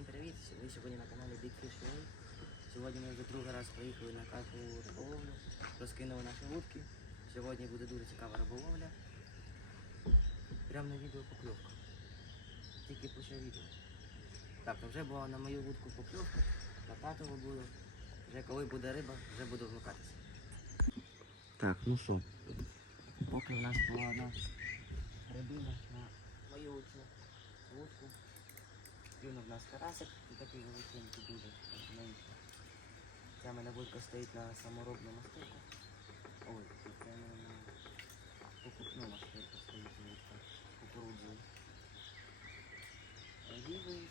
Всім привіт! Ви сьогодні на каналі Big Fish Way. Сьогодні ми вже другий раз приїхали на кафу риболовлю, розкинули наші вудки. Сьогодні буде дуже цікава риболовля. Прямо на відео покльовка. Тільки почав відео. Так, вже була на мою вудку покльовка, на татову буду. Вже коли буде риба, вже буду вмикатися. Так, ну що, поки в нас була одна рибина на мою вудку. Клюнув нас карасик, і такий великий дуже маленький. Ця мене вудка стоїть на саморобному стику. Ой, це на покупну мастику стоїть вудка кукурудзою. Лівий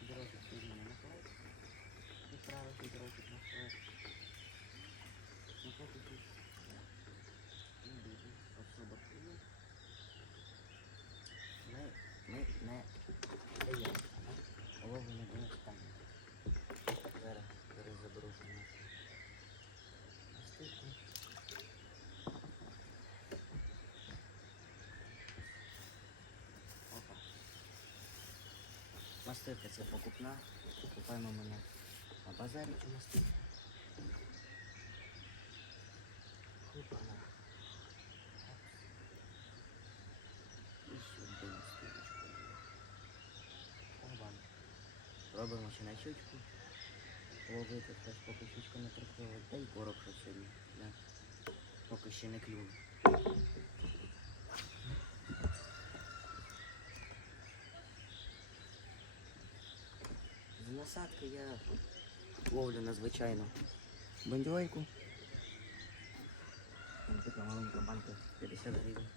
фідерочок стоїть на флет. І правий фідерочок на флет. Ну поки тут не дуже особо клює. Ми, ми не даємо. Голову не буде питання. Зараз перезаберу нашу мастику. Опа. Мастика це покупна. Купаємо мене на базарі цю мастику. Хупана. І сюди мастичку. Оба. Робимо ще на щучку. Ловити теж поки щучка не приклала. Та й короб що сьогодні. Поки ще не клюне. Насадки я ловлю на звичайну бандюйку. Ось така маленька банка 50 гривень.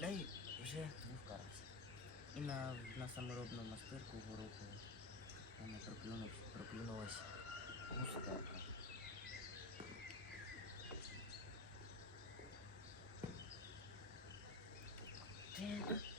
Да й вже був карась. І на, на саморобну мастирку гороху мене проклюнув, проклюнулась густерка. Так.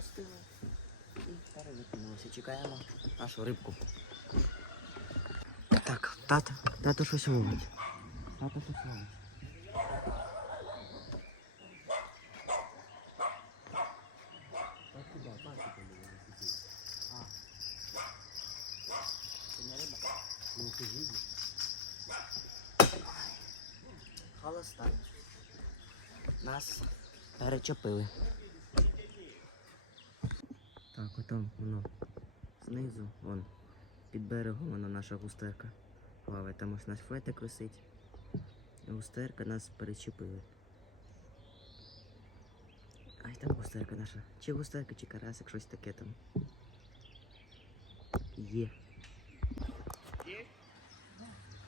Опустили і перевикинулися. Чекаємо нашу рибку. Так, тато, тато щось ловить. Тато щось ловить. Холостан. Нас перечепили. Так, отам воно знизу, вон, під берегом воно наша густерка плаває. Там ось наш флетик висить. Густерка нас перечепили. Ай, там густерка наша. Чи густерка, чи карасик, щось таке там. Є.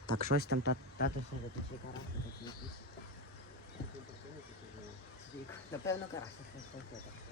Так, щось там та- тато ще тут ще карасик, тут якийсь. Напевно, карасик щось таке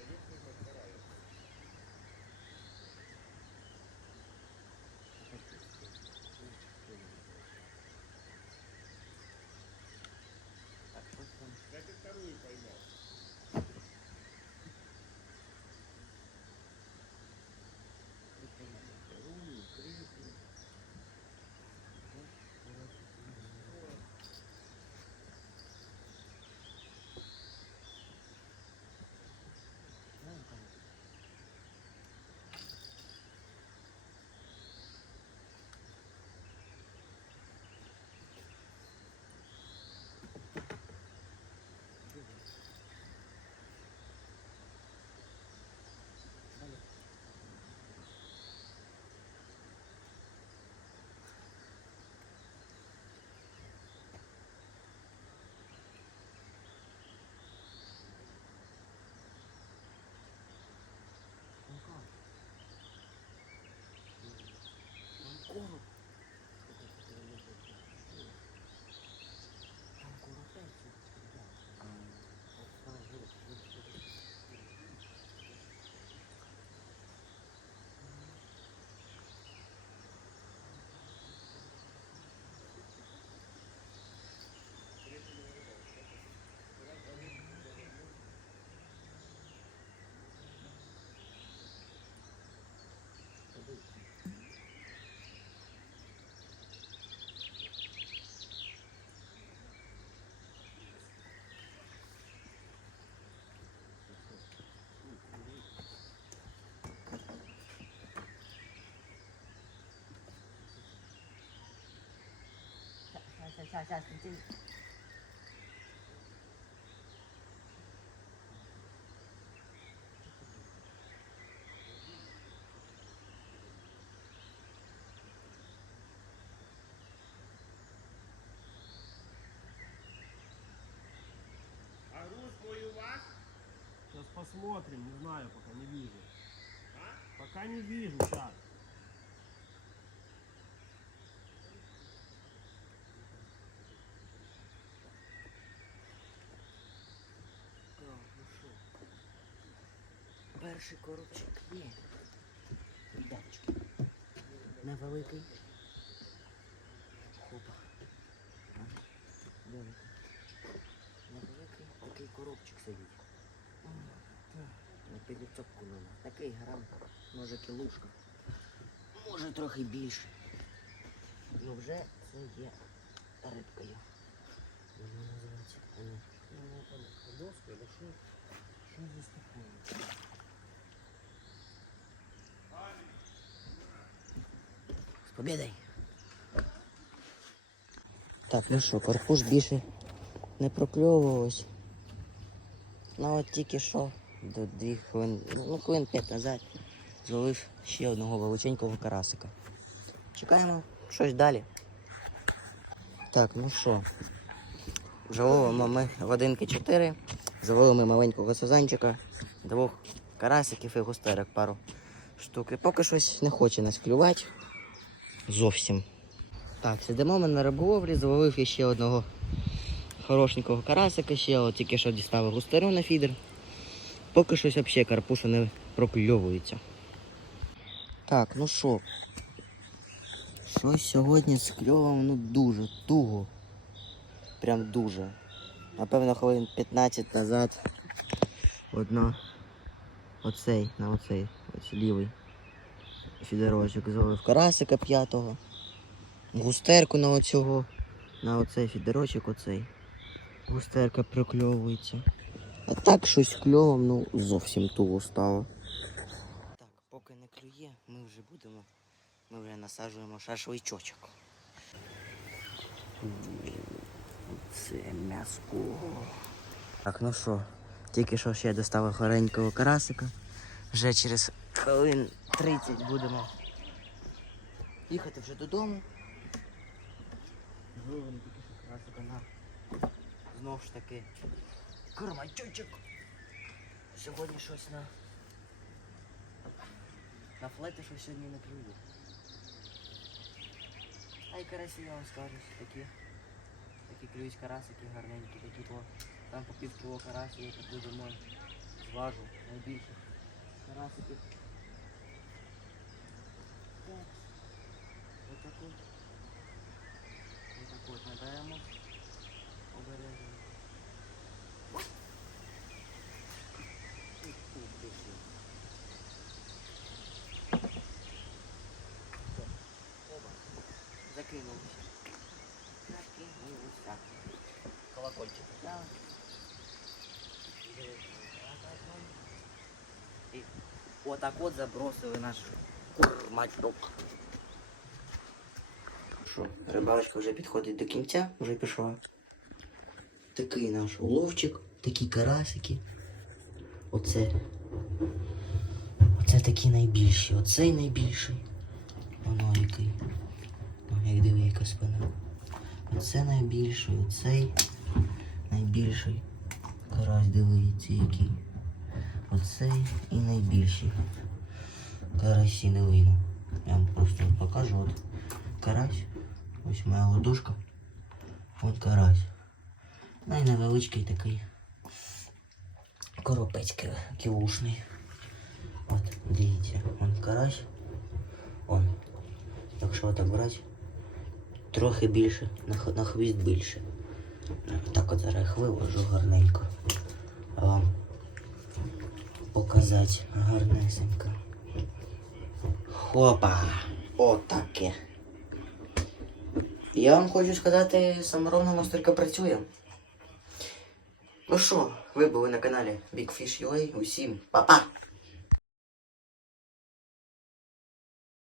щас, щас, щас, ти- А вас? Сейчас посмотрим, не знаю, пока не вижу. Пока не вижу, сейчас. Перший коробчик є. Ребяточки. Невеликий. Хопа. А, Великий. Невеликий такий коробчик сидить. На підліцопку номер. Такий грам, може кілушка. Може трохи більше. Ну вже це є рибкою. Вона називається. А ні. Ну, там доска или что? Что здесь такое? З побідою. Так, ну що, карпуш більше не прокльовувався. Ну от тільки що, до дві хвилин, ну хвилин п'ять назад, зловив ще одного величенького карасика. Чекаємо щось далі. Так, ну що, вже ми годинки 4, завели ми маленького сазанчика, двох карасиків і густерок пару штук. І поки щось не хоче нас клювати. Зовсім. Так, сидимо ми на риболовлі, зловив я ще одного хорошенького карасика, ще от тільки що дістав густеру на фідер. Поки щось взагалі карпуша не прокльовується. Так, ну що. Щось сьогодні з кльовом ну дуже туго. Прям дуже. Напевно, хвилин 15 назад одна оцей, на оцей, ось лівий фідерочок зловив карасика п'ятого, густерку на оцього, на оцей фідерочок оцей. Густерка прокльовується. А так щось кльовом, ну зовсім туго стало. Так, поки не клює, ми вже будемо. Ми вже насаджуємо шашличочок. Це м'яско. Так, ну що, тільки що ще доставив горенького карасика. Вже через хвилин 30 будемо їхати вже додому. Зловили тільки що карасика на знов ж таки кармачочок. Сьогодні щось на. На флеті щось сьогодні не клює. А й карасі я вам скажу, такі. Такі клюють карасики гарненькі, такі то. Там по пів карасів, я піду домой. Зважу, найбільше. Карасики. Отаку. Отаку от наберемо. Обережно. І тут пішли. Оба. Закинулися. Закинулися. Колокольчик взяли. І отак от забросили наш курмачок. Що, рибалочка вже підходить до кінця, вже пішла. Такий наш уловчик, такі карасики. Оце. Оце такі найбільші. Оцей найбільший. Воно який. О, як диви, яка спина. Оце найбільший, оцей найбільший. Карась дивиться який. Оцей і найбільший. Карасі не видно. Я вам просто покажу. От карась. Ось моя ладошка. От карась. Ну і невеличкий такий коропець ки- кілушний. От, дивіться, он карась. Он. Якщо отак брати, трохи більше, на, хвіст більше. Так от зараз їх виложу гарненько. Вам показати гарнесенько. Хопа! Отаке. Я вам хочу сказати, саморобна мастерка працює. Ну що, ви були на каналі Big Fish UA. Усім па-па!